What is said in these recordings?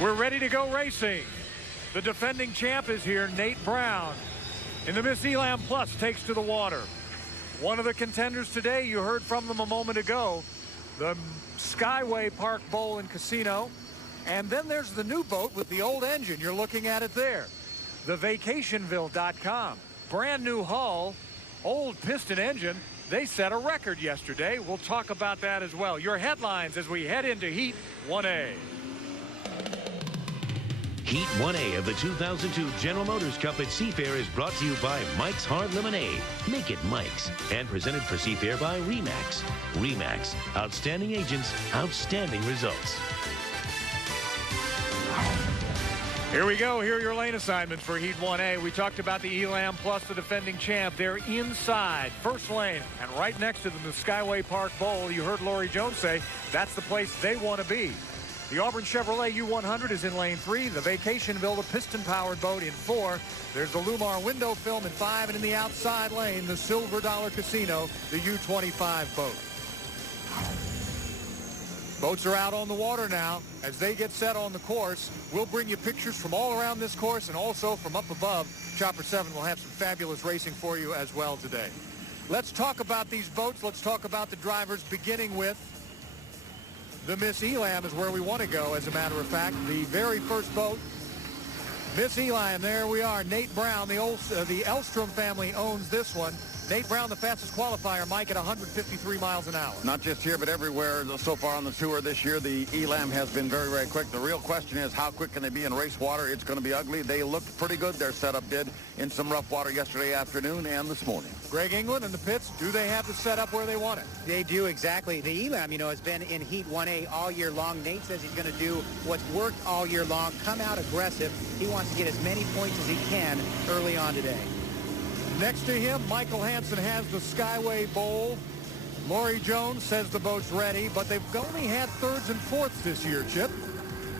We're ready to go racing. The defending champ is here, Nate Brown. In the Miss Elam Plus takes to the water. One of the contenders today, you heard from them a moment ago, the Skyway Park Bowl and Casino. And then there's the new boat with the old engine. You're looking at it there. The Vacationville.com. Brand new hull, old piston engine. They set a record yesterday. We'll talk about that as well. Your headlines as we head into Heat 1A. Heat 1A of the 2002 General Motors Cup at Seafair is brought to you by Mike's Hard Lemonade. Make it Mike's. And presented for Seafair by RE/MAX. RE/MAX. Outstanding agents, outstanding results. Here we go. Here are your lane assignments for Heat 1A. We talked about the Elam Plus, the defending champ. They're inside, first lane, and right next to them, the Skyway Park Bowl. You heard Lori Jones say that's the place they want to be. The Auburn Chevrolet U100 is in lane 3. The Vacationville, the piston-powered boat, in 4. There's the Lumar window film in 5. And in the outside lane, the Silver Dollar Casino, the U25 boat. Boats are out on the water now. As they get set on the course, we'll bring you pictures from all around this course and also from up above. Chopper 7 will have some fabulous racing for you as well today. Let's talk about these boats. Let's talk about the drivers, beginning with the Miss Elam is where we want to go, as a matter of fact. The very first boat, Miss Elam, there we are. Nate Brown, the Elstrom family owns this one. Nate Brown, the fastest qualifier, Mike, at 153 miles an hour. Not just here, but everywhere so far on the tour this year. The Elam has been very, very quick. The real question is, how quick can they be in race water? It's going to be ugly. They looked pretty good. Their setup did in some rough water yesterday afternoon and this morning. Greg England and the pits, do they have the setup where they want it? They do, exactly. The Elam, has been in Heat 1A all year long. Nate says he's going to do what's worked all year long, come out aggressive. He wants to get as many points as he can early on today. Next to him, Michael Hansen has the Skyway Bowl. Lori Jones says the boat's ready, but they've only had thirds and fourths this year, Chip.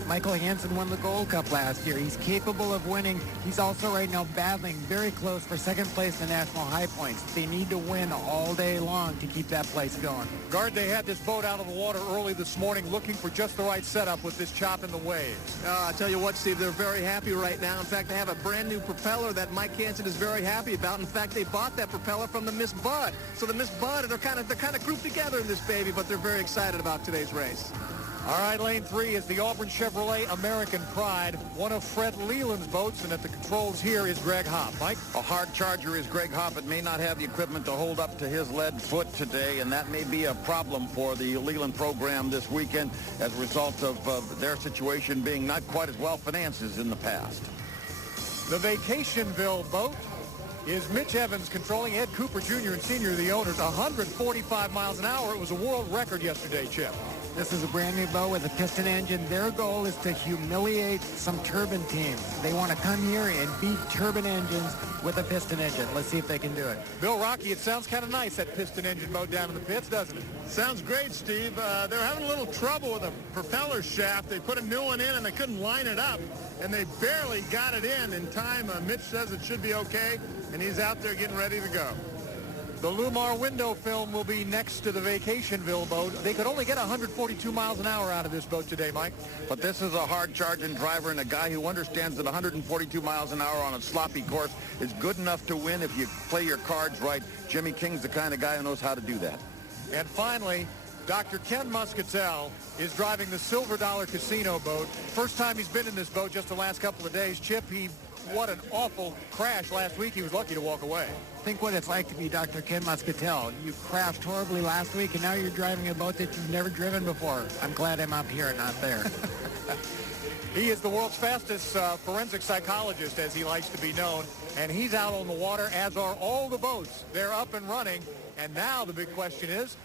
Michael Hansen won the Gold Cup last year. He's capable of winning. He's also right now battling very close for second place in the National High Points. They need to win all day long to keep that place going. Guard, they had this boat out of the water early this morning looking for just the right setup with this chop in the waves. I'll tell you what, Steve, they're very happy right now. In fact, they have a brand new propeller that Mike Hansen is very happy about. In fact, they bought that propeller from the Miss Bud. So the Miss Bud, they're kind of grouped together in this baby, but they're very excited about today's race. All right, lane 3 is the Auburn Chevrolet American Pride, one of Fred Leland's boats, and at the controls here is Greg Hopp. Mike? A hard charger is Greg Hopp. It may not have the equipment to hold up to his lead foot today, and that may be a problem for the Leland program this weekend as a result of their situation being not quite as well financed as in the past. The Vacationville boat is Mitch Evans controlling. Ed Cooper Jr. and Sr. the owners, 145 miles an hour. It was a world record yesterday, Chip. This is a brand new boat with a piston engine. Their goal is to humiliate some turbine teams. They want to come here and beat turbine engines with a piston engine. Let's see if they can do it. Bill Rocky, it sounds kind of nice, that piston engine boat down in the pits, doesn't it? Sounds great, Steve. They're having a little trouble with a propeller shaft. They put a new one in and they couldn't line it up, and they barely got it in time. Mitch says it should be okay, and he's out there getting ready to go. The Lumar window film will be next to the Vacationville boat. They could only get 142 miles an hour out of this boat today, Mike. But this is a hard-charging driver and a guy who understands that 142 miles an hour on a sloppy course is good enough to win if you play your cards right. Jimmy King's the kind of guy who knows how to do that. And finally, Dr. Ken Muscatel is driving the Silver Dollar Casino boat. First time he's been in this boat just the last couple of days. Chip, what an awful crash last week. He was lucky to walk away. Think what it's like to be Dr. Ken Muscatel. You crashed horribly last week, and now you're driving a boat that you've never driven before. I'm glad I'm up here and not there. He is the world's fastest forensic psychologist, as he likes to be known, and he's out on the water, as are all the boats. They're up and running, and now the big question is,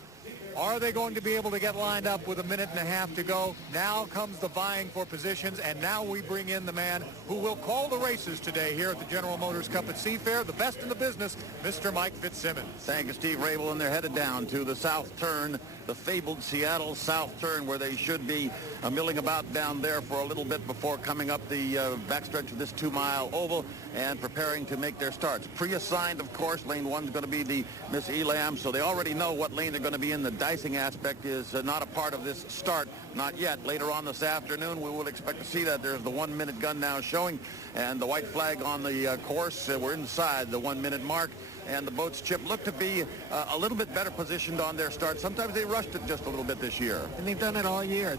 are they going to be able to get lined up with a minute and a half to go? Now comes the vying for positions, and now we bring in the man who will call the races today here at the General Motors Cup at Seafair, the best in the business, Mr. Mike Fitzsimmons. Thank you, Steve Rabel, and they're headed down to the south turn the fabled Seattle South turn, where they should be milling about down there for a little bit before coming up the backstretch of this 2-mile oval and preparing to make their starts. Pre-assigned, of course. Lane 1's going to be the Miss Elam, so they already know what lane they're going to be in. The dicing aspect is not a part of this start, not yet. Later on this afternoon, we will expect to see that. There's the 1-minute gun now showing, and the white flag on the course. We're inside the 1-minute mark. And the boats, Chip, look to be a little bit better positioned on their start. Sometimes they rushed it just a little bit this year. And they've done it all year.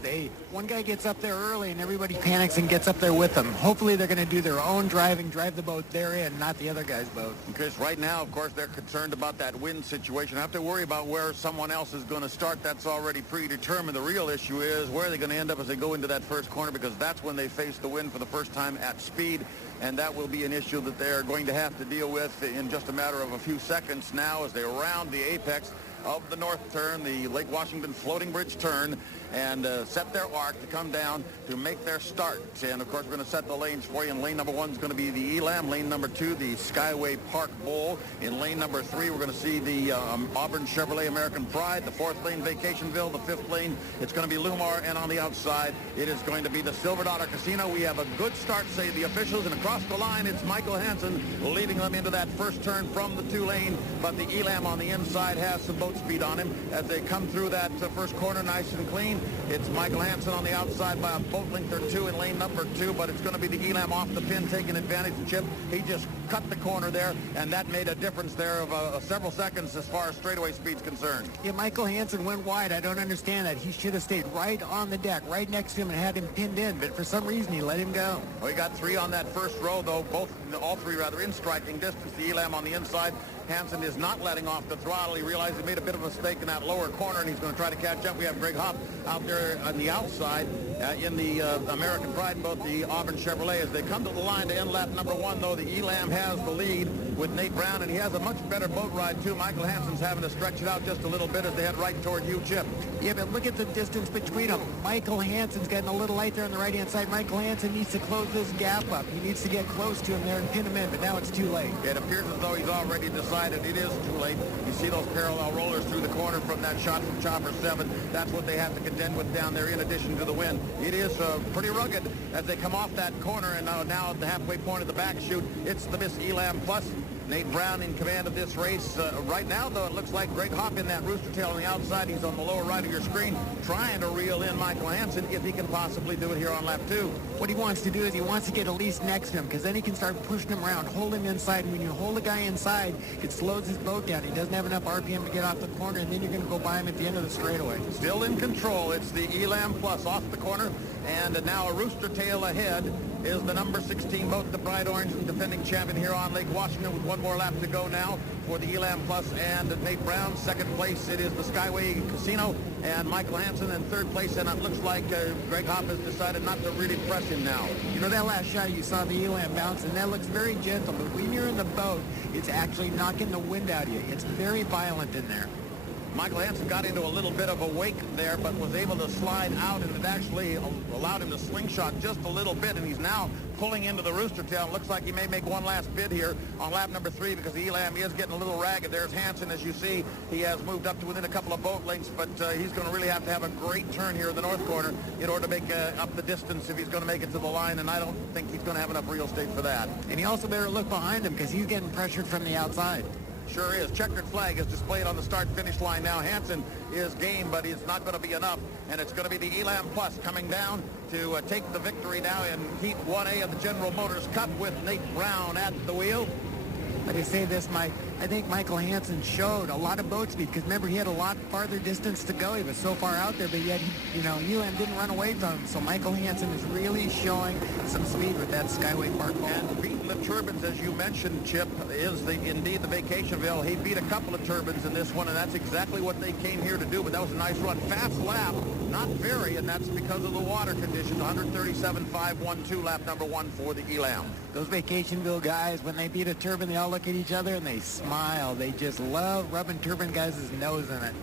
One guy gets up there early and everybody panics and gets up there with them. Hopefully they're going to do their own driving, drive the boat they're in, not the other guy's boat. Because right now, of course, they're concerned about that wind situation. I have to worry about where someone else is going to start. That's already predetermined. The real issue is where are they going to end up as they go into that first corner, because that's when they face the wind for the first time at speed. And that will be an issue that they're going to have to deal with in just a matter of a few seconds now as they round the apex of the north turn, the Lake Washington floating bridge turn, and set their arc to come down to make their start. And of course, we're going to set the lanes for you. In lane number 1 is going to be the Elam. Lane number 2, the Skyway Park Bowl. In lane number 3, we're going to see the Auburn Chevrolet American Pride. The 4th lane, Vacationville. The 5th lane, it's going to be Lumar. And on the outside, it is going to be the Silver Dollar Casino. We have a good start, say the officials. And across the line, it's Michael Hansen leading them into that first turn from the 2 lane. But the Elam on the inside has some boat speed on him as they come through that first corner nice and clean. It's Michael Hansen on the outside by a boat length or 2 in lane number 2, but it's going to be the Elam off the pin taking advantage of Chip. He just cut the corner there, and that made a difference there of several seconds as far as straightaway speed's concerned. Yeah, Michael Hansen went wide. I don't understand that. He should have stayed right on the deck, right next to him, and had him pinned in, but for some reason he let him go. Well, he got 3 on that first row, though, all 3 rather in striking distance. The Elam on the inside. Hansen is not letting off the throttle. He realized he made a bit of a mistake in that lower corner, and he's going to try to catch up. We have Greg Hopp out there on the outside in the American Pride boat, the Auburn Chevrolet. As they come to the line to end lap number 1, though, the Elam has the lead with Nate Brown, and he has a much better boat ride, too. Michael Hansen's having to stretch it out just a little bit as they head right toward you, Chip. Yeah, but look at the distance between them. Michael Hansen's getting a little light there on the right-hand side. Michael Hansen needs to close this gap up. He needs to get close to him there and pin him in, but now it's too late. It appears as though he's already decided it is too late. You see those parallel rollers through the corner from that shot from Chopper 7. That's what they have to contend with down there in addition to the wind. It is pretty rugged as they come off that corner, and now at the halfway point of the back chute, it's the Miss Elam Plus. Nate Brown in command of this race. Right now, though, it looks like Greg Hopp in that rooster tail on the outside. He's on the lower right of your screen trying to reel in Michael Hansen if he can possibly do it here on lap 2. What he wants to do is he wants to get at least next to him, because then he can start pushing him around, hold him inside. And when you hold a guy inside, it slows his boat down. He doesn't have enough RPM to get off the corner, and then you're going to go by him at the end of the straightaway. Still in control. It's the Elam Plus off the corner, and now a rooster tail ahead is the number 16 boat, the Bright Orange, and defending champion here on Lake Washington, with 1 more lap to go now for the Elam Plus and Nate Brown. Second place, it is the Skyway Casino and Michael Hansen in third place, and it looks like Greg Hopp has decided not to really press him now. You know, that last shot you saw the Elam bounce, and that looks very gentle, but when you're in the boat, it's actually knocking the wind out of you. It's very violent in there. Michael Hansen got into a little bit of a wake there, but was able to slide out, and it actually allowed him to slingshot just a little bit, and he's now pulling into the rooster tail. Looks like he may make one last bid here on lap number 3, because the Elam is getting a little ragged. There's Hansen, as you see. He has moved up to within a couple of boat lengths, but he's going to really have to have a great turn here in the north corner in order to make up the distance if he's going to make it to the line, and I don't think he's going to have enough real estate for that. And he also better look behind him, because he's getting pressured from the outside. Sure is. Checkered flag is displayed on the start-finish line now. Hansen is game, but it's not going to be enough, and it's going to be the Elam Plus coming down to take the victory now in Heat 1A of the General Motors Cup with Nate Brown at the wheel. Let me say this, Mike. I think Michael Hansen showed a lot of boat speed, because remember, he had a lot farther distance to go. He was so far out there, but yet, Elam didn't run away from him. So Michael Hansen is really showing some speed with that Skyway Park ball. And beating the turbines, as you mentioned, Chip, is indeed the Vacationville. He beat a couple of turbines in this one, and that's exactly what they came here to do. But that was a nice run. Fast lap, not very, and that's because of the water conditions. 137.512, lap number 1 for the Elam. Those Vacationville guys, when they beat a turbine, they all look at each other and they smile. They just love rubbing turbine guys' nose in it.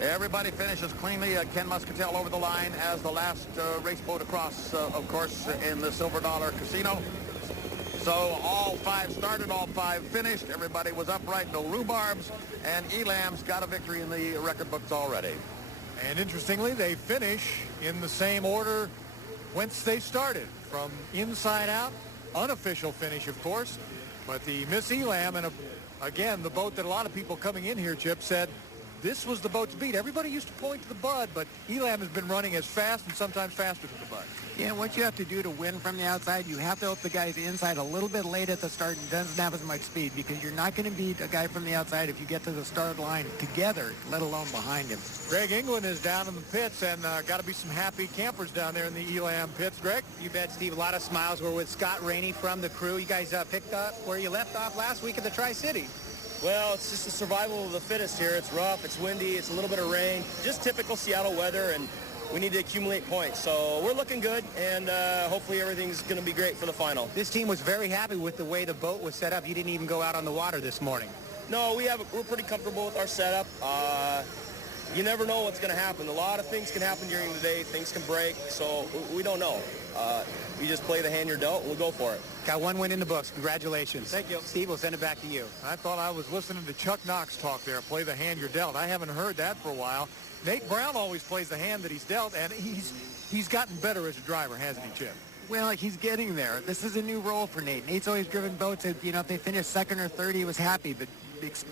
Everybody finishes cleanly. Ken Muscatel over the line as the last race boat across, of course, in the Silver Dollar Casino. So all 5 started, all 5 finished. Everybody was upright, no rhubarbs, and Elam's got a victory in the record books already. And interestingly, they finish in the same order whence they started, from inside out. Unofficial finish, of course, but the Miss Elam, and again, the boat that a lot of people coming in here, Chip, said this was the boat to beat. Everybody used to point to the Bud, but Elam has been running as fast and sometimes faster than the Bud. Yeah, what you have to do to win from the outside, you have to help the guys inside a little bit late at the start and doesn't have as much speed, because you're not going to beat a guy from the outside if you get to the start line together, let alone behind him. Greg England is down in the pits, and got to be some happy campers down there in the Elam pits. Greg? You bet, Steve. A lot of smiles. We're with Scott Rainey from the crew. You guys picked up where you left off last week at the Tri-City. Well, it's just the survival of the fittest here. It's rough, it's windy, it's a little bit of rain, just typical Seattle weather, and we need to accumulate points. So we're looking good, and hopefully everything's going to be great for the final. This team was very happy with the way the boat was set up. You didn't even go out on the water this morning. No, we're pretty comfortable with our setup. You never know what's going to happen. A lot of things can happen during the day. Things can break, so we don't know. You just play the hand you're dealt, and we'll go for it. Got 1 win in the books. Congratulations. Thank you. Steve, we'll send it back to you. I thought I was listening to Chuck Knox talk there, play the hand you're dealt. I haven't heard that for a while. Nate Brown always plays the hand that he's dealt, and he's gotten better as a driver, hasn't he, Chip? Well, he's getting there. This is a new role for Nate. Nate's always driven boats that, you know, if they finished second or third, he was happy, but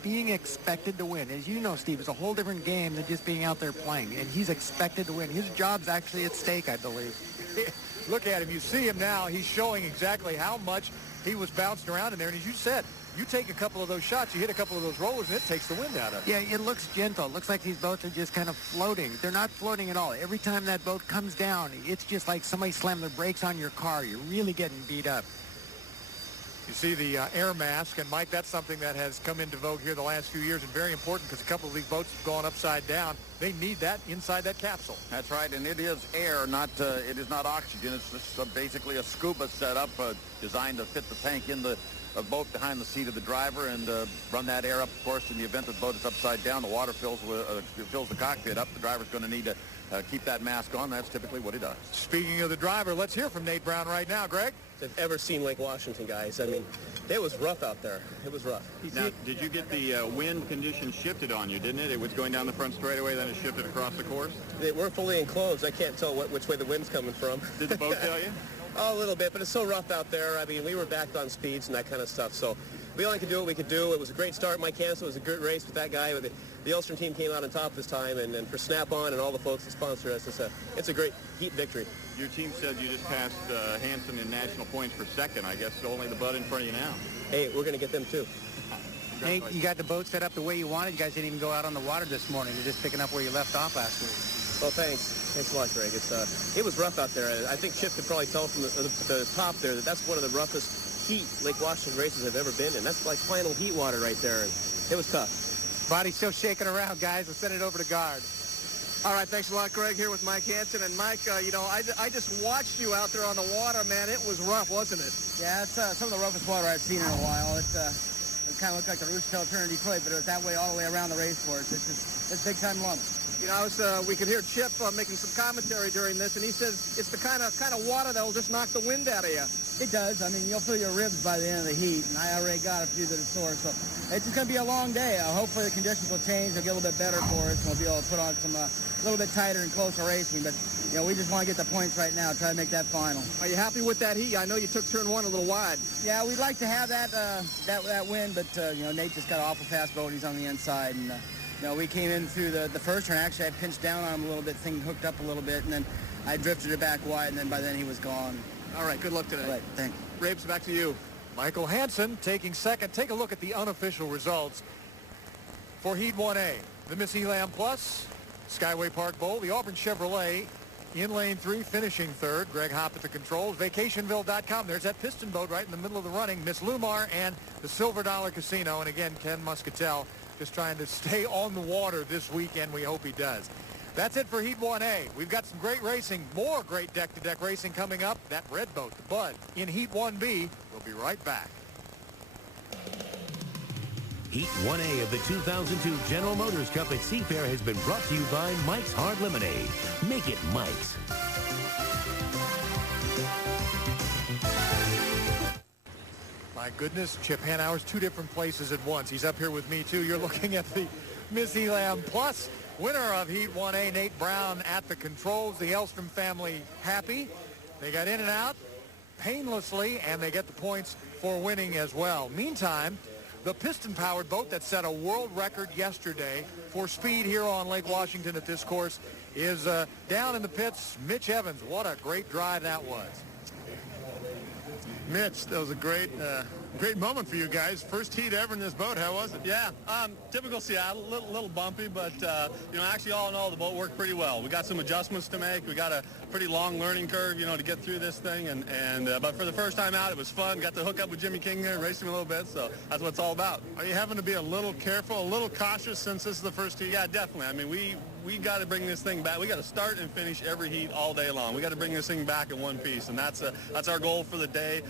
being expected to win, as you know, Steve, is a whole different game than just being out there playing, and he's expected to win. His job's actually at stake, I believe. Look at him. You see him now. He's showing exactly how much he was bouncing around in there. And as you said, you take a couple of those shots, you hit a couple of those rollers, and it takes the wind out of it. Yeah, it looks gentle. It looks like these boats are just kind of floating. They're not floating at all. Every time that boat comes down, it's just like somebody slammed the brakes on your car. You're really getting beat up. You see the air mask, and Mike, that's something that has come into vogue here the last few years, and very important because a couple of these boats have gone upside down. They need that inside that capsule. That's right, and it is air, it is not oxygen. It's just basically a scuba setup designed to fit the tank in the boat behind the seat of the driver and run that air up. Of course, in the event that the boat is upside down, the water fills the cockpit up. The driver's going to need to keep that mask on. That's typically what he does. Speaking of the driver, let's hear from Nate Brown right now. Greg? I've ever seen Lake Washington, guys. I mean, it was rough out there. It was rough. Now, did you get the wind condition shifted on you, didn't it? It was going down the front straightaway, then it shifted across the course? We're fully enclosed. I can't tell which way the wind's coming from. Did the boat tell you? Oh, a little bit, but it's so rough out there. I mean, we were backed on speeds and that kind of stuff, so we only could do what we could do. It was a great start. Mike Hansen was a good race with that guy. The Ulster team came out on top this time, and for Snap-on and all the folks that sponsor us, it's a great heat victory. Your team said you just passed Hansen in national points for second. I guess only the Bud in front of you now. Hey, we're going to get them too. Hey, you got the boat set up the way you wanted. You guys didn't even go out on the water this morning. You're just picking up where you left off last week. Well, thanks. Thanks a lot, Greg. It was rough out there. I think Chip could probably tell from the top there that that's one of the roughest heat Lake Washington races I've ever been in. That's like final heat water right there. And it was tough. Body's still shaking around, guys. Let's send it over to guard. All right, thanks a lot, Greg, here with Mike Hansen. And Mike, you know, I just watched you out there on the water, man. It was rough, wasn't it? Yeah, it's some of the roughest water I've seen in a while. It kind of looked like the Rooster Tail turn in Detroit, but it was that way all the way around the race course. It's big-time lumps. You know, we could hear Chip making some commentary during this, and he says it's the kind of water that will just knock the wind out of you. It does. I mean, you'll feel your ribs by the end of the heat, and I already got a few that are sore. So it's just going to be a long day. Hopefully the conditions will change. They'll get a little bit better for us, and we'll be able to put on some a little bit tighter and closer racing. But, you know, we just want to get the points right now, try to make that final. Are you happy with that heat? I know you took turn one a little wide. Yeah, we'd like to have that win, but, you know, Nate just got an awful fast boat. He's on the inside, and, you know, we came in through the first turn. Actually, I pinched down on him a little bit, thing hooked up a little bit, and then I drifted it back wide, and then by then he was gone. All right, good luck today. All right, thanks. Rapes, back to you. Michael Hansen taking second. Take a look at the unofficial results for Heat 1A. The Miss Elam Plus, Skyway Park Bowl, the Auburn Chevrolet in lane 3, finishing third. Greg Hopp at the controls. Vacationville.com. There's that piston boat right in the middle of the running. Miss Lumar and the Silver Dollar Casino. And again, Ken Muscatel just trying to stay on the water this weekend. We hope he does. That's it for Heat 1A. We've got some great racing, more great deck-to-deck racing coming up. That red boat, the Bud, in Heat 1B. We'll be right back. Heat 1A of the 2002 General Motors Cup at Seafair has been brought to you by Mike's Hard Lemonade. Make it Mike's. My goodness, Chip Hanauer's two different places at once. He's up here with me, too. You're looking at the Miss Elam Plus winner of Heat 1A, Nate Brown, at the controls. The Elstrom family happy. They got in and out painlessly, and they get the points for winning as well. Meantime, the piston-powered boat that set a world record yesterday for speed here on Lake Washington at this course is down in the pits. Mitch Evans, what a great drive that was. Mitch, that was a great moment for you guys. First heat ever in this boat. How was it? Yeah, typical Seattle, little bumpy, but actually all in all, the boat worked pretty well. We got some adjustments to make. We got a pretty long learning curve, to get through this thing, but for the first time out, it was fun. Got to hook up with Jimmy King there and race him a little bit, so that's what it's all about. Are you having to be a little careful, a little cautious since this is the first heat? Yeah, definitely. I mean, we got to bring this thing back. We got to start and finish every heat all day long. We got to bring this thing back in one piece, and that's our goal for the day.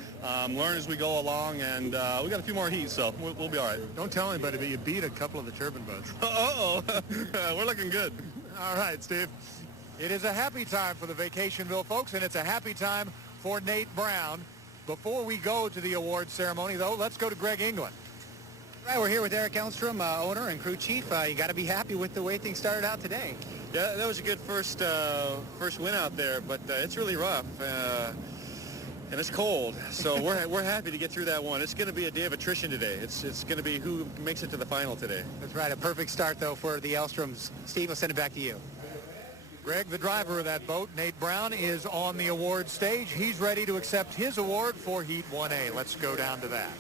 Learn as we go along, and we got a few more heats, so we'll be all right. Don't tell anybody, but you beat a couple of the turbine boats. Uh-oh. We're looking good. All right, Steve. It is a happy time for the Vacationville folks, and it's a happy time for Nate Brown. Before we go to the award ceremony, though, let's go to Greg England. All right, we're here with Eric Elstrom, owner and crew chief. You got to be happy with the way things started out today. Yeah, that was a good first win out there, but it's really rough. And it's cold, so we're happy to get through that one. It's going to be a day of attrition today. It's going to be who makes it to the final today. That's right. A perfect start, though, for the Elstroms. Steve, I'll send it back to you. Greg, the driver of that boat, Nate Brown, is on the award stage. He's ready to accept his award for Heat 1A. Let's go down to that.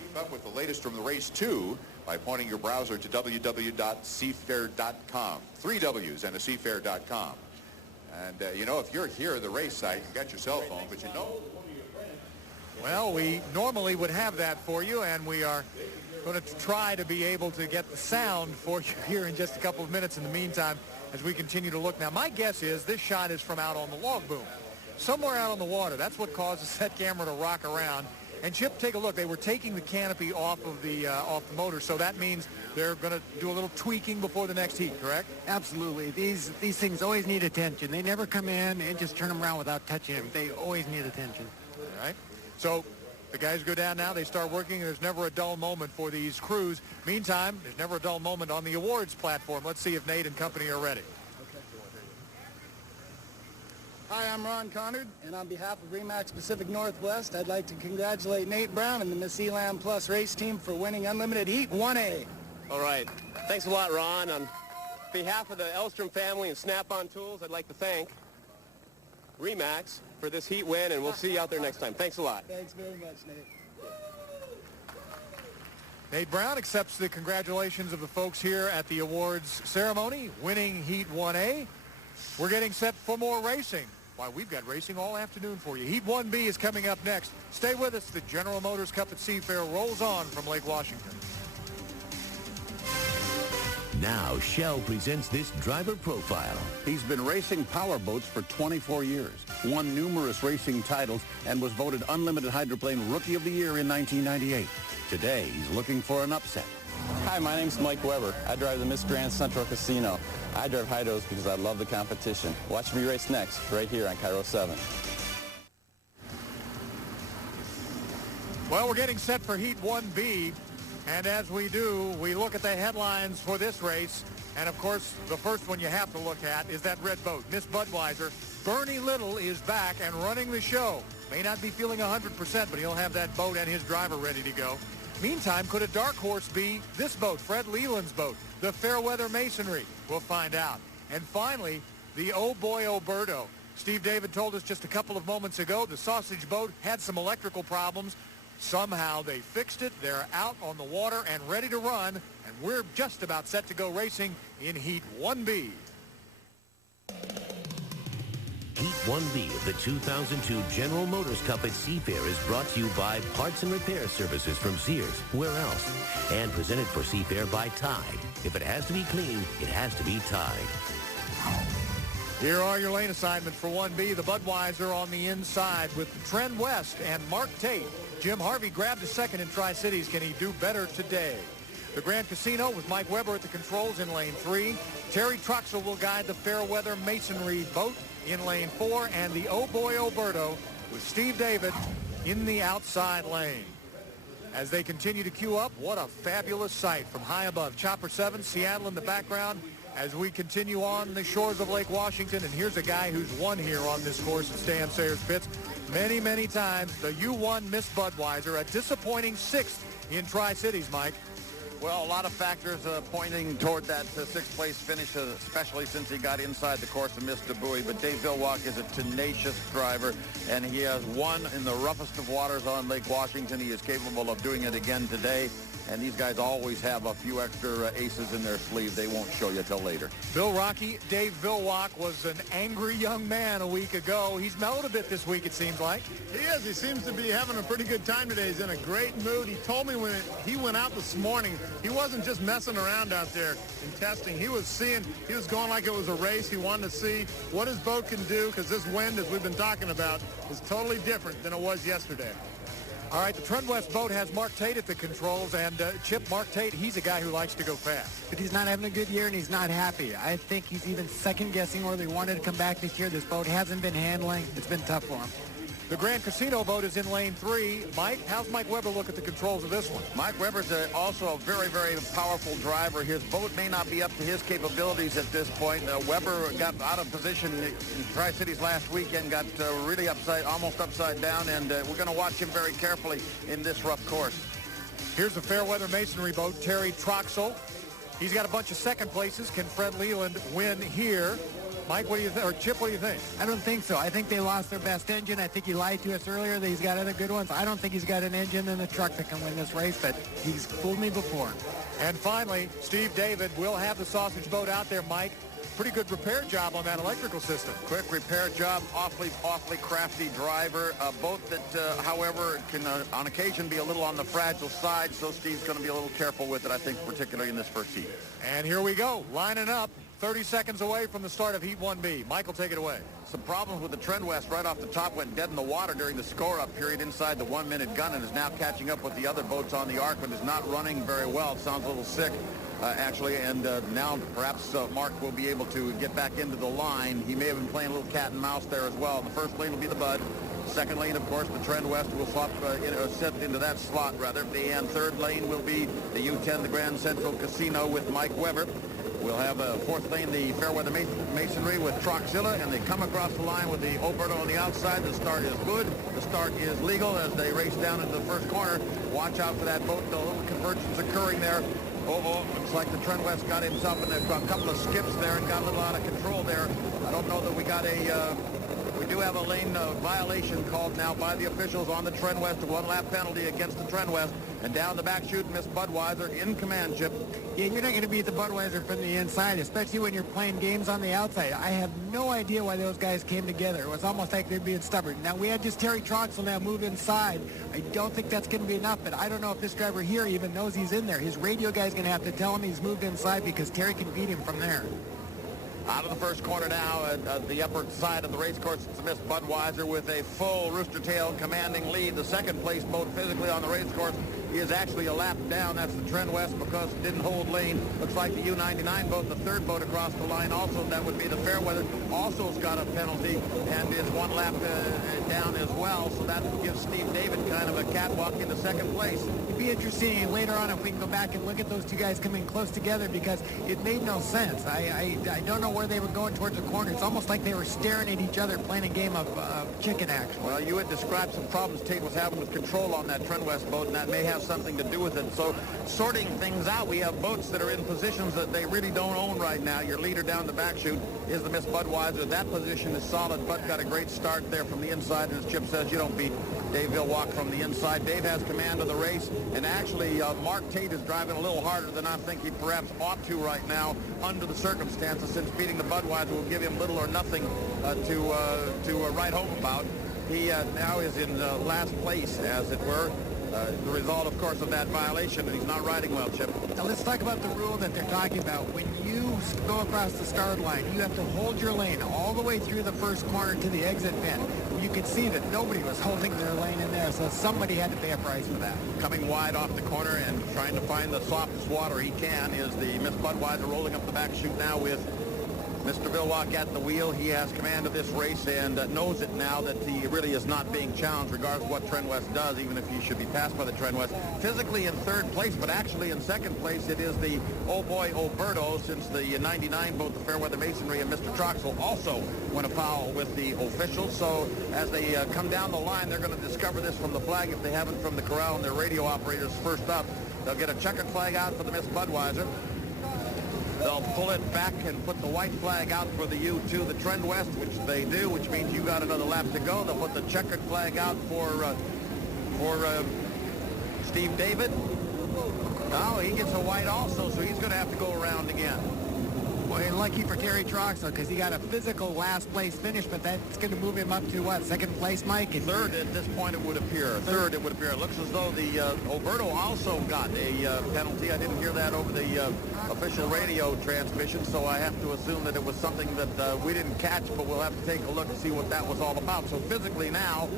Keep up with the latest from the race 2 by pointing your browser to www.seafair.com. 3 W's and a seafair.com. And, if you're here at the race site, you got your cell phone, but you don't. Well, we normally would have that for you, and we are going to try to be able to get the sound for you here in just a couple of minutes in the meantime as we continue to look. Now, my guess is this shot is from out on the log boom, somewhere out on the water. That's what causes that camera to rock around. And Chip, take a look. They were taking the canopy off the motor, so that means they're going to do a little tweaking before the next heat, correct? Absolutely. These things always need attention. They never come in and just turn them around without touching them. They always need attention. All right. So the guys go down now. They start working. There's never a dull moment for these crews. Meantime, there's never a dull moment on the awards platform. Let's see if Nate and company are ready. Hi, I'm Ron Conard, and on behalf of Remax Pacific Northwest, I'd like to congratulate Nate Brown and the Miss Elam Plus race team for winning Unlimited Heat 1A. All right. Thanks a lot, Ron. On behalf of the Elstrom family and Snap-on Tools, I'd like to thank Remax for this heat win, and we'll see you out there next time. Thanks a lot. Thanks very much, Nate. Nate Brown accepts the congratulations of the folks here at the awards ceremony, winning Heat 1A. We're getting set for more racing. Why, we've got racing all afternoon for you. Heat 1B is coming up next. Stay with us. The General Motors Cup at Seafair rolls on from Lake Washington. Now, Shell presents this driver profile. He's been racing power boats for 24 years, won numerous racing titles, and was voted Unlimited Hydroplane Rookie of the Year in 1998. Today, he's looking for an upset. Hi, my name's Mike Weber. I drive the Miss Grand Central Casino. I drive hydros because I love the competition. Watch me race next, right here on KIRO 7. Well, we're getting set for Heat 1B. And as we do, we look at the headlines for this race. And, of course, the first one you have to look at is that red boat, Miss Budweiser. Bernie Little is back and running the show. May not be feeling 100%, but he'll have that boat and his driver ready to go. Meantime, could a dark horse be this boat, Fred Leland's boat, the Fairweather Masonry? We'll find out. And finally, the Oh Boy Oberto. Steve David told us just a couple of moments ago the sausage boat had some electrical problems. Somehow they fixed it. They're out on the water and ready to run. And we're just about set to go racing in Heat 1B. Heat 1B of the 2002 General Motors Cup at Seafair is brought to you by Parts and Repair Services from Sears. Where else? And presented for Seafair by Tide. If it has to be clean, it has to be Tide. Here are your lane assignments for 1B. The Budweiser on the inside with Trent West and Mark Tate. Jim Harvey grabbed a second in Tri-Cities. Can he do better today? The Grand Casino with Mike Weber at the controls in lane 3. Terry Truxell will guide the Fairweather Masonry boat in lane 4. And the Oh Boy Oberto with Steve David in the outside lane. as they continue to queue up. What a fabulous sight from high above. Chopper 7, Seattle in the background as we continue on the shores of Lake Washington. And here's a guy who's won here on this course at Stan Sayers Pits many, many times. The U1 Miss Budweiser, a disappointing 6th in Tri-Cities, Mike. Well, a lot of factors pointing toward that sixth place finish, especially since he got inside the course and missed the buoy. But Dave Villwock is a tenacious driver, and he has won in the roughest of waters on Lake Washington. He is capable of doing it again today. And these guys always have a few extra aces in their sleeve. They won't show you till later. Bill Rocky, Dave Villwock was an angry young man a week ago. He's mellowed a bit this week, it seems like. He is. He seems to be having a pretty good time today. He's in a great mood. He told me when he went out this morning, he wasn't just messing around out there and testing. He was going like it was a race. He wanted to see what his boat can do, because this wind, as we've been talking about, is totally different than it was yesterday. All right, the Trend West boat has Mark Tate at the controls, and Chip, Mark Tate, he's a guy who likes to go fast. But he's not having a good year, and he's not happy. I think he's even second-guessing whether he wanted to come back this year. This boat hasn't been handling. It's been tough for him. The Grand Casino boat is in lane 3. Mike, how's Mike Weber look at the controls of this one? Mike Weber's also a very, very powerful driver. His boat may not be up to his capabilities at this point. Weber got out of position in Tri-Cities last weekend, got really almost upside down, and we're going to watch him very carefully in this rough course. Here's the Fairweather Masonry boat, Terry Troxel. He's got a bunch of second places. Can Fred Leland win here? Mike, what do you think? Or Chip, what do you think? I don't think so. I think they lost their best engine. I think he lied to us earlier that he's got other good ones. I don't think he's got an engine in the truck that can win this race, but he's fooled me before. And finally, Steve David will have the sausage boat out there, Mike. Pretty good repair job on that electrical system. Quick repair job, awfully crafty driver. A boat that, however, can on occasion be a little on the fragile side, so Steve's going to be a little careful with it, I think, particularly in this first heat. And here we go, lining up. 30 seconds away from the start of Heat 1B. Michael, take it away. Some problems with the Trend West right off the top. Went dead in the water during the score-up period inside the 1-minute gun, and is now catching up with the other boats on the arc, but is not running very well. It sounds a little sick, actually, and now perhaps Mark will be able to get back into the line. He may have been playing a little cat and mouse there as well. The first lane will be the Bud. Second lane, of course, the Trend West will swap set into that slot, rather. And third lane will be the U10, the Grand Central Casino with Mike Weber. We'll have a fourth lane, the Fairweather Masonry with Troxilla, and they come across the line with the Oberto on the outside. The start is good. The start is legal as they race down into the first corner. Watch out for that boat. The little convergence occurring there. Looks like the Trend West got himself in a couple of skips there and got a little out of control there. I don't know that we got a... We do have a lane violation called now by the officials on the Trend West, a one-lap penalty against the Trend West. And down the back chute, Miss Budweiser in command, Chip. Yeah, you're not going to beat the Budweiser from the inside, especially when you're playing games on the outside. I have no idea why those guys came together. It was almost like they're being stubborn. Now, we had just Terry Troxel now move inside. I don't think that's going to be enough, but I don't know if this driver here even knows he's in there. His radio guy's going to have to tell him he's moved inside because Terry can beat him from there. Out of the first corner now, at the upper side of the race course, it's Miss Budweiser with a full rooster tail commanding lead. The second place boat physically on the race course is actually a lap down. That's the Trend West because it didn't hold lane. Looks like the U99 boat, the third boat across the line also, that would be the Fairweather, also has got a penalty and is one lap down as well. So that gives Steve David kind of a catwalk into second place. It'd be interesting later on if we can go back and look at those two guys coming close together because it made no sense. I don't know where they were going towards the corner. It's almost like they were staring at each other playing a game of chicken action. Well, you had described some problems Tate was having with control on that Trend West boat, and that may have something to do with it. So sorting things out, we have boats that are in positions that they really don't own right now. Your leader down the back chute is the Miss Budweiser. That position is solid. Bud got a great start there from the inside, and as Chip says, you don't beat Dave Villwock from the inside. Dave has command of the race, and actually Mark Tate is driving a little harder than I think he perhaps ought to right now under the circumstances, since beating the Budweiser will give him little or nothing to write home about. He now is in last place, as it were. The result, of course, of that violation, and he's not riding well, Chip. Now let's talk about the rule that they're talking about. When you go across the start line, you have to hold your lane all the way through the first corner to the exit pin. You could see that nobody was holding their lane in there, so somebody had to pay a price for that. Coming wide off the corner and trying to find the softest water he can is the Miss Budweiser, rolling up the back chute now with Mr. Villock at the wheel. He has command of this race and knows it now that he really is not being challenged regardless of what Trend West does, even if he should be passed by the Trend West. Physically in third place, but actually in second place it is the old boy Oberto, since the 99, both the Fairweather Masonry and Mr. Troxel also went afoul with the officials. So as they come down the line, they're going to discover this from the flag if they haven't from the corral, and their radio operators first up. They'll get a checkered flag out for the Miss Budweiser. They'll pull it back and put the white flag out for the U2, the Trend West, which they do, which means you got another lap to go. They'll put the checkered flag out for Steve David. Oh, he gets a white also, so he's going to have to go around again. Well, and lucky for Terry Troxel, because he got a physical last place finish, but that's going to move him up to what, second place, Mike? And third at this point it would appear. Third it would appear. It looks as though the Oberto also got a penalty. I didn't hear that over the official radio transmission, so I have to assume that it was something that we didn't catch, but we'll have to take a look and see what that was all about. So physically now,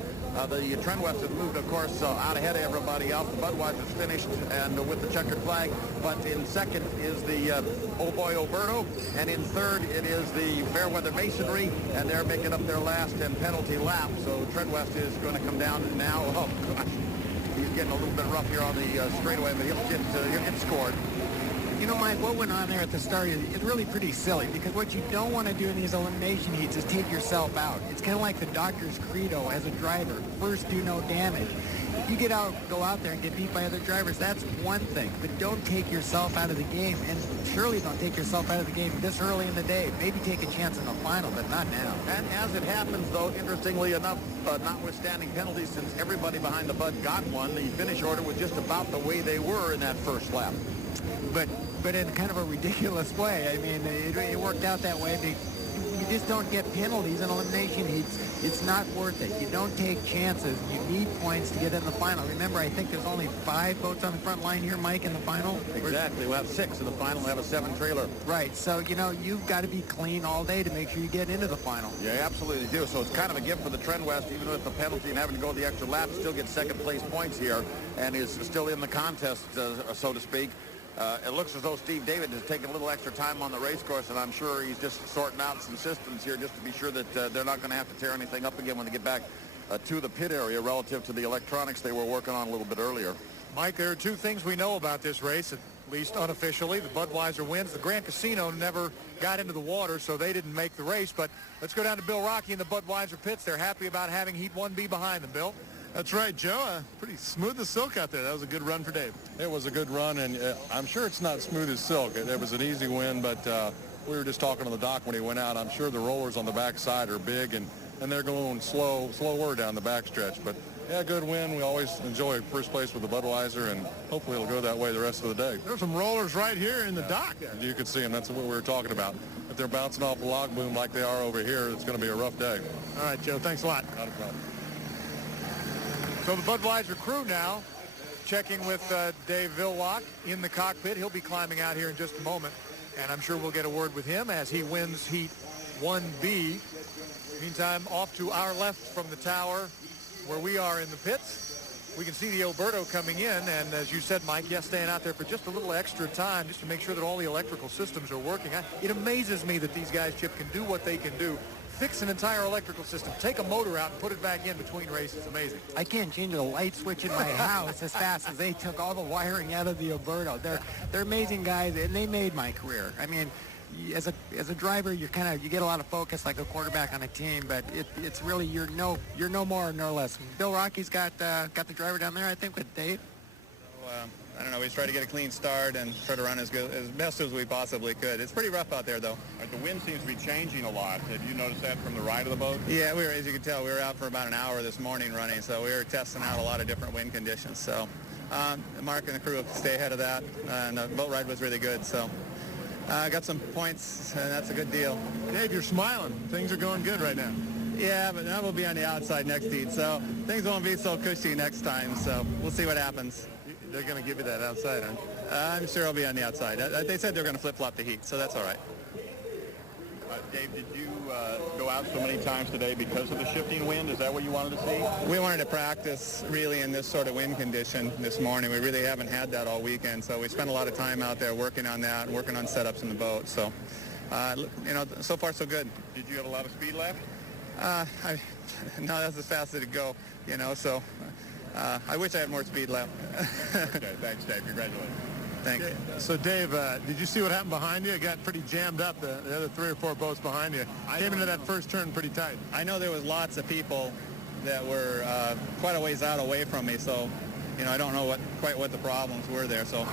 the Trend West has moved, of course, out ahead of everybody else. The Budweiser's finished and with the checkered flag, but in second is the old boy Oberto, and in third it is the Fairweather Masonry, and they're making up their last and penalty lap. So Trend West is going to come down now. Oh gosh, he's getting a little bit rough here on the straightaway, but he'll get scored. You know, Mike, what went on there at the start is really pretty silly, because what you don't want to do in these elimination heats is take yourself out. It's kind of like the doctor's credo as a driver. First, do no damage. If you go out there and get beat by other drivers, that's one thing, but don't take yourself out of the game, and surely don't take yourself out of the game this early in the day. Maybe take a chance in the final, but not now. And as it happens, though, interestingly enough, notwithstanding penalties, since everybody behind the Bud got one, the finish order was just about the way they were in that first lap. But in kind of a ridiculous way. I mean, it worked out that way. You just don't get penalties in elimination heats. It's not worth it. You don't take chances. You need points to get in the final. Remember, I think there's only 5 boats on the front line here, Mike, in the final. Exactly. We'll have 6 in the final. We'll have a 7-trailer. Right. So, you know, you've got to be clean all day to make sure you get into the final. Yeah, absolutely do. So it's kind of a gift for the Trend West, even with the penalty and having to go the extra lap, still gets second place points here and is still in the contest, so to speak. It looks as though Steve David has taken a little extra time on the race course, and I'm sure he's just sorting out some systems here just to be sure that they're not going to have to tear anything up again when they get back to the pit area relative to the electronics they were working on a little bit earlier. Mike, there are 2 things we know about this race, at least unofficially. The Budweiser wins. The Grand Casino never got into the water, so they didn't make the race. But let's go down to Bill Rocky in the Budweiser pits. They're happy about having Heat 1B behind them, Bill. That's right, Joe. Pretty smooth as silk out there. That was a good run for Dave. It was a good run, and I'm sure it's not smooth as silk. It was an easy win, but we were just talking on the dock when he went out. I'm sure the rollers on the backside are big, and they're going slower down the backstretch. But, yeah, good win. We always enjoy first place with the Budweiser, and hopefully it'll go that way the rest of the day. There's some rollers right here in the dock. You can see them. That's what we were talking about. If they're bouncing off the log boom like they are over here, it's going to be a rough day. All right, Joe. Thanks a lot. Not a problem. So the Budweiser crew now checking with Dave Villock in the cockpit. He'll be climbing out here in just a moment, and I'm sure we'll get a word with him as he wins Heat 1B. Meantime, off to our left from the tower where we are in the pits, we can see the Oberto coming in, and as you said, Mike, yes, staying out there for just a little extra time just to make sure that all the electrical systems are working. It amazes me that these guys, Chip, can do what they can do. Fix an entire electrical system, take a motor out and put it back in between races. Amazing. I can't change a light switch in my house as fast as they took all the wiring out of the Oberto. They're amazing guys, and they made my career. I mean, as a driver, you get a lot of focus like a quarterback on a team, but it's really you're no more nor less. Bill Rocky's got the driver down there, I think, with Dave. I don't know, we just try to get a clean start and try to run as best as we possibly could. It's pretty rough out there, though. The wind seems to be changing a lot. Have you noticed that from the ride of the boat? Yeah, as you can tell, we were out for about an hour this morning running, so we were testing out a lot of different wind conditions. So Mark and the crew will stay ahead of that, and the boat ride was really good. So got some points, and that's a good deal. Dave, you're smiling. Things are going good right now. Yeah, but now we'll be on the outside next heat, so things won't be so cushy next time, so we'll see what happens. They're going to give you that outside, huh? I'm sure I'll be on the outside. They said they're going to flip-flop the heat, so that's all right. Dave, did you go out so many times today because of the shifting wind? Is that what you wanted to see? We wanted to practice really in this sort of wind condition this morning. We really haven't had that all weekend, so we spent a lot of time out there working on that, working on setups in the boat. So you know, so far so good. Did you have a lot of speed left? No, that's as fast as it go, you know, so I wish I had more speed left. Okay, thanks, Dave. Congratulations. Thanks. Okay, so, Dave, did you see what happened behind you? It got pretty jammed up, the other 3 or 4 boats behind you. Came into that first turn pretty tight. I know there was lots of people that were quite a ways out away from me, so, you know, I don't know quite what the problems were there, so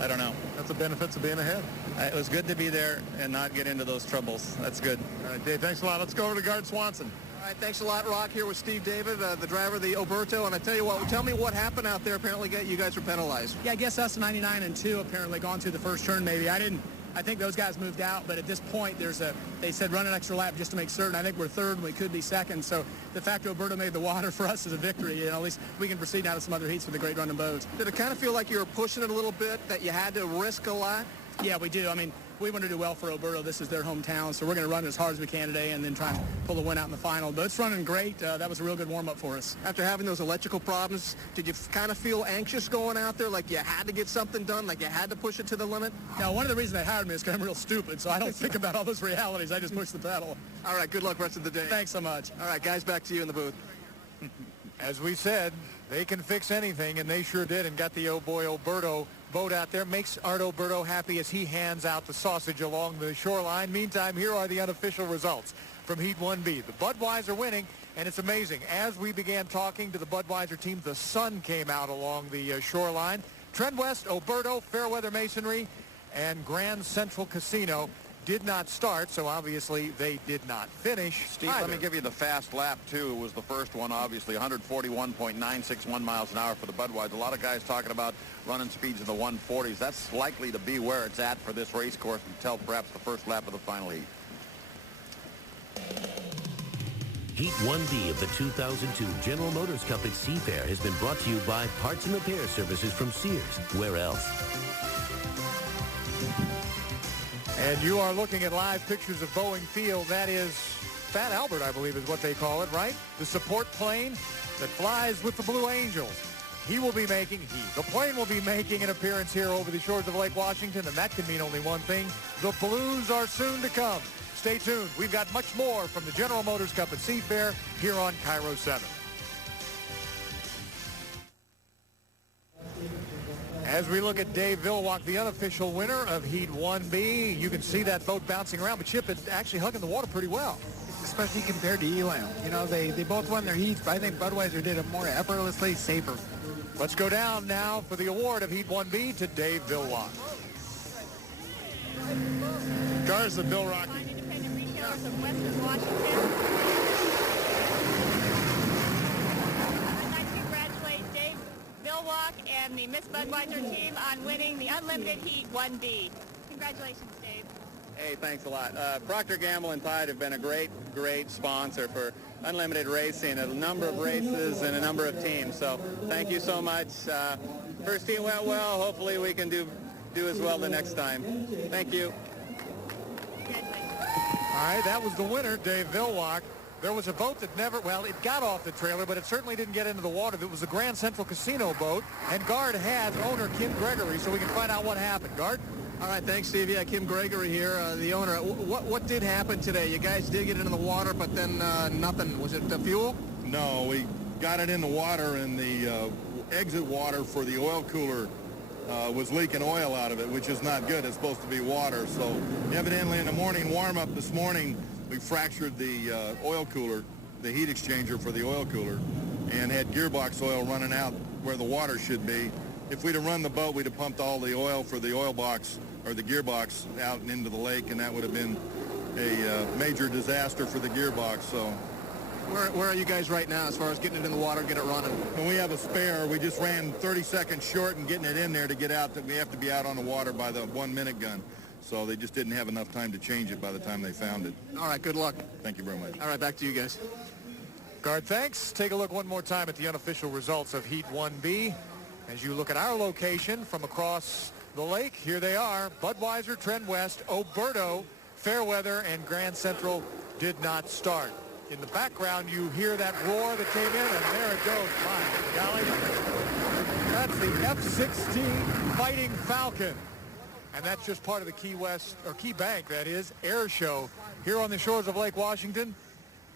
I don't know. That's the benefits of being ahead. It was good to be there and not get into those troubles. That's good. All right, Dave, thanks a lot. Let's go over to Guard Swanson. All right, thanks a lot, Rock, here with Steve David, the driver of the Oberto. And I tell you what, tell me what happened out there. Apparently you guys were penalized. Yeah, I guess us 99 and 2 apparently gone through the first turn maybe. I think those guys moved out, but at this point they said run an extra lap just to make certain. I think we're third and we could be second. So the fact that Oberto made the water for us is a victory. You know, at least we can proceed now to some other heats with the great running boats. Did it kind of feel like you were pushing it a little bit, that you had to risk a lot? Yeah, we do. I mean, we want to do well for Oberto. This is their hometown, so we're going to run as hard as we can today and then try and pull the win out in the final. But it's running great. That was a real good warm-up for us. After having those electrical problems, did you kind of feel anxious going out there, like you had to get something done, like you had to push it to the limit? Now, one of the reasons they hired me is because I'm real stupid, so I don't think about all those realities. I just push the pedal. All right, good luck rest of the day. Thanks so much. All right, guys, back to you in the booth. As we said, they can fix anything, and they sure did, and got the oh boy Oberto boat out there. Makes Art Oberto happy as he hands out the sausage along the shoreline. Meantime, here are the unofficial results from Heat 1B. The Budweiser winning, and it's amazing. As we began talking to the Budweiser team, the sun came out along the shoreline. Trend West, Oberto, Fairweather Masonry, and Grand Central Casino did not start, so obviously they did not finish. Steve, either. let me give you the fast lap, too. It was the first one, obviously, 141.961 miles an hour for the Budweiser. A lot of guys talking about running speeds in the 140s. That's likely to be where it's at for this race course until perhaps the first lap of the final heat. Heat 1B of the 2002 General Motors Cup at Seafair has been brought to you by Parts and Repair Services from Sears. Where else? And you are looking at live pictures of Boeing Field. That is Fat Albert, I believe is what they call it, right? The support plane that flies with the Blue Angels. The plane will be making an appearance here over the shores of Lake Washington, and that can mean only one thing. The Blues are soon to come. Stay tuned. We've got much more from the General Motors Cup at Seafair here on KIRO 7. As we look at Dave Villwock, the unofficial winner of Heat 1B, you can see that boat bouncing around, but Chip is actually hugging the water pretty well. Especially compared to Elam. You know, they both won their heats, but I think Budweiser did it more effortlessly, safer. Let's go down now for the award of Heat 1B to Dave Villwock. Garza, Bill Rocky. Independent retailers of Western Washington. I'd like to congratulate Dave Villwock and the Miss Budweiser team on winning the Unlimited Heat 1B. Congratulations, Dave. Hey, thanks a lot. Procter & Gamble and Tide have been a great sponsor for Unlimited Racing, a number of races and a number of teams. So thank you so much. First team went well. Hopefully we can do as well the next time. Thank you. All right, that was the winner, Dave Villwock. There was a boat that it got off the trailer, but it certainly didn't get into the water. It was the Grand Central Casino boat, and Guard has owner Kim Gregory, so we can find out what happened. Guard? All right, thanks, Steve. Yeah, Kim Gregory here, the owner. What did happen today? You guys did get into the water, but then nothing. Was it the fuel? No, we got it in the water, and the exit water for the oil cooler was leaking oil out of it, which is not good. It's supposed to be water. So evidently in the morning warm-up this morning, we fractured the oil cooler, the heat exchanger for the oil cooler, and had gearbox oil running out where the water should be. If we'd have run the boat, we'd have pumped all the oil for the oil box or the gearbox out and into the lake, and that would have been a major disaster for the gearbox. So Where are you guys right now as far as getting it in the water, get it running? when we have a spare, we just ran 30 seconds short and getting it in there to get out. That we have to be out on the water by the 1-minute gun. So they just didn't have enough time to change it by the time they found it. All right, good luck. Thank you very much. All right, back to you guys. Guard, thanks. Take a look one more time at the unofficial results of Heat 1B. As you look at our location from across the lake, here they are. Budweiser, Trend West, Oberto, Fairweather, and Grand Central did not start. In the background, you hear that roar that came in, and there it goes. My golly. That's the F-16 Fighting Falcon. And that's just part of the Key West, or Key Bank, that is, air show here on the shores of Lake Washington.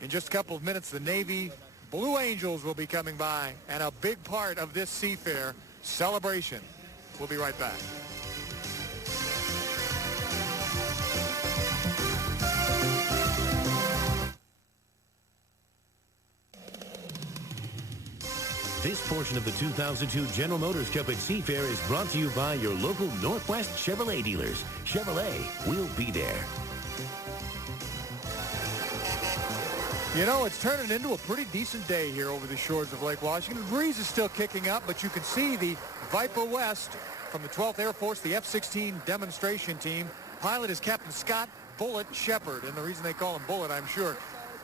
In just a couple of minutes, the Navy Blue Angels will be coming by, and a big part of this Seafair celebration. We'll be right back. This portion of the 2002 General Motors Cup at Seafair is brought to you by your local Northwest Chevrolet dealers. Chevrolet, we'll be there. You know, it's turning into a pretty decent day here over the shores of Lake Washington. The breeze is still kicking up, but you can see the Viper West from the 12th Air Force, the F-16 demonstration team. Pilot is Captain Scott Bullet Shepard, and the reason they call him Bullet, I'm sure,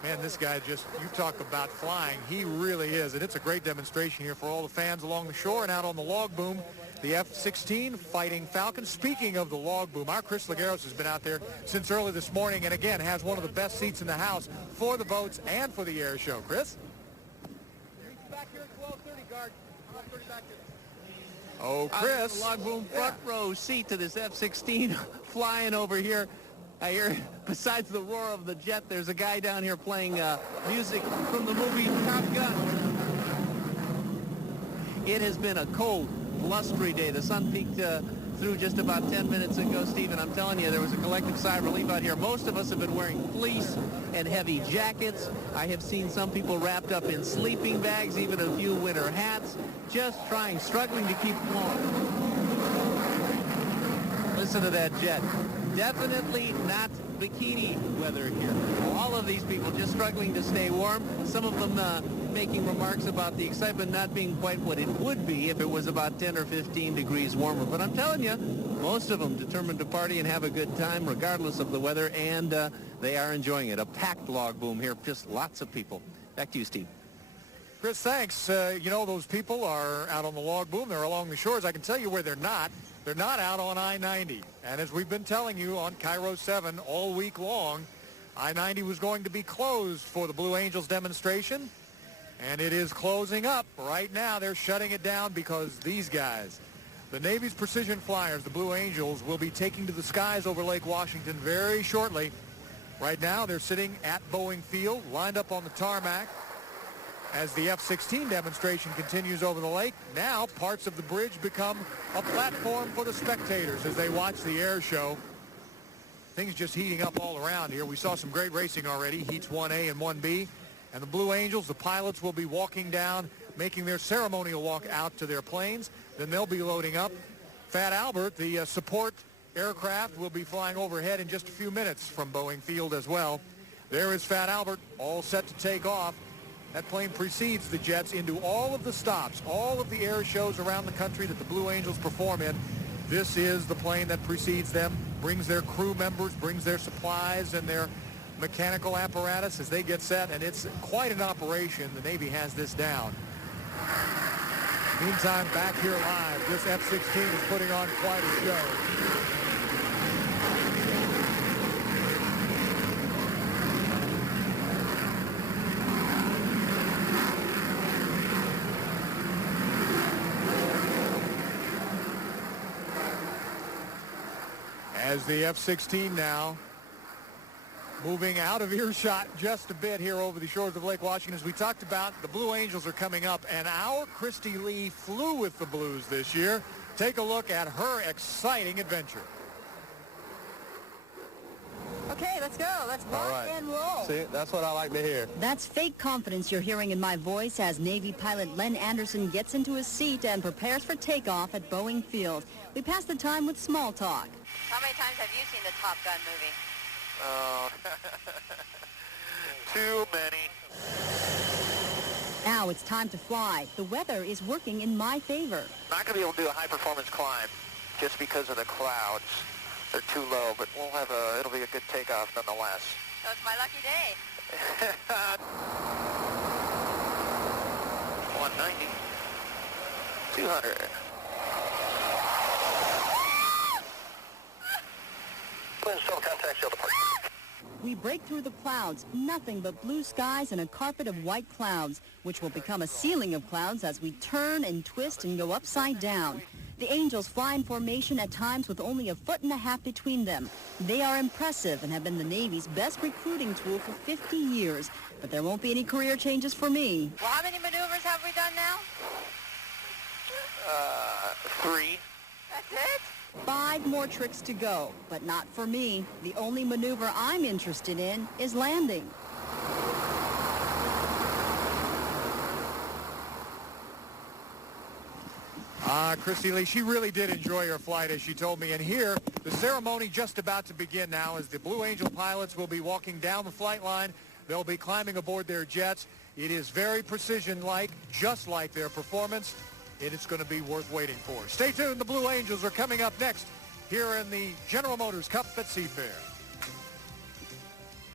man, this guy just, you talk about flying, he really is. And it's a great demonstration here for all the fans along the shore and out on the log boom. The F-16 fighting Falcons. Speaking of the log boom, our Chris Lagueros has been out there since early this morning and again has one of the best seats in the house for the boats and for the air show. Chris? Back here at 12:30, guard. 12:30 back here. Oh, Chris. Log boom front row seat to this F-16 flying over here. I hear, besides the roar of the jet, there's a guy down here playing music from the movie Top Gun. It has been a cold, blustery day. The sun peaked through just about 10 minutes ago, Stephen. I'm telling you, there was a collective sigh of relief out here. Most of us have been wearing fleece and heavy jackets. I have seen some people wrapped up in sleeping bags, even a few winter hats, just struggling to keep warm. Listen to that jet. Definitely not bikini weather here. All of these people just struggling to stay warm. Some of them making remarks about the excitement not being quite what it would be if it was about 10 or 15 degrees warmer. But I'm telling you, most of them determined to party and have a good time regardless of the weather, and they are enjoying it. A packed log boom here, just lots of people. Back to you, Steve. Chris, thanks. You know, those people are out on the log boom. They're along the shores. I can tell you where they're not. They're not out on I-90. And as we've been telling you on KIRO 7 all week long, I-90 was going to be closed for the Blue Angels demonstration. And it is closing up right now. They're shutting it down because these guys, the Navy's precision flyers, the Blue Angels, will be taking to the skies over Lake Washington very shortly. Right now, they're sitting at Boeing Field, lined up on the tarmac. As the F-16 demonstration continues over the lake, now parts of the bridge become a platform for the spectators as they watch the air show. Things just heating up all around here. We saw some great racing already, heats 1A and 1B. And the Blue Angels, the pilots, will be walking down, making their ceremonial walk out to their planes. Then they'll be loading up. Fat Albert, the support aircraft, will be flying overhead in just a few minutes from Boeing Field as well. There is Fat Albert, all set to take off. That plane precedes the jets into all of the stops, all of the air shows around the country that the Blue Angels perform in. This is the plane that precedes them, brings their crew members, brings their supplies and their mechanical apparatus as they get set, and it's quite an operation. The Navy has this down. Meantime, back here live, this F-16 is putting on quite a show. As the F-16 now moving out of earshot just a bit here over the shores of Lake Washington. As we talked about, the Blue Angels are coming up, and our Christy Lee flew with the Blues this year. Take a look at her exciting adventure. Okay, let's go. Let's rock and roll. See, that's what I like to hear. That's fake confidence you're hearing in my voice as Navy pilot Len Anderson gets into his seat and prepares for takeoff at Boeing Field. We pass the time with small talk. How many times have you seen the Top Gun movie? Oh, too many. Now it's time to fly. The weather is working in my favor. Not going to be able to do a high-performance climb just because of the clouds. They're too low, but we'll have it'll be a good takeoff nonetheless. So it's my lucky day. 190. 200. We break through the clouds, nothing but blue skies and a carpet of white clouds, which will become a ceiling of clouds as we turn and twist and go upside down. The Angels fly in formation at times with only 1.5 feet between them. They are impressive and have been the Navy's best recruiting tool for 50 years. But there won't be any career changes for me. Well, how many maneuvers have we done now? 3. That's it? 5 more tricks to go, but not for me. The only maneuver I'm interested in is landing. Christy Lee, she really did enjoy her flight, as she told me. And here, the ceremony just about to begin now as the Blue Angel pilots will be walking down the flight line. They'll be climbing aboard their jets. It is very precision-like, just like their performance. And it's going to be worth waiting for. Stay tuned. The Blue Angels are coming up next here in the General Motors Cup at Seafair.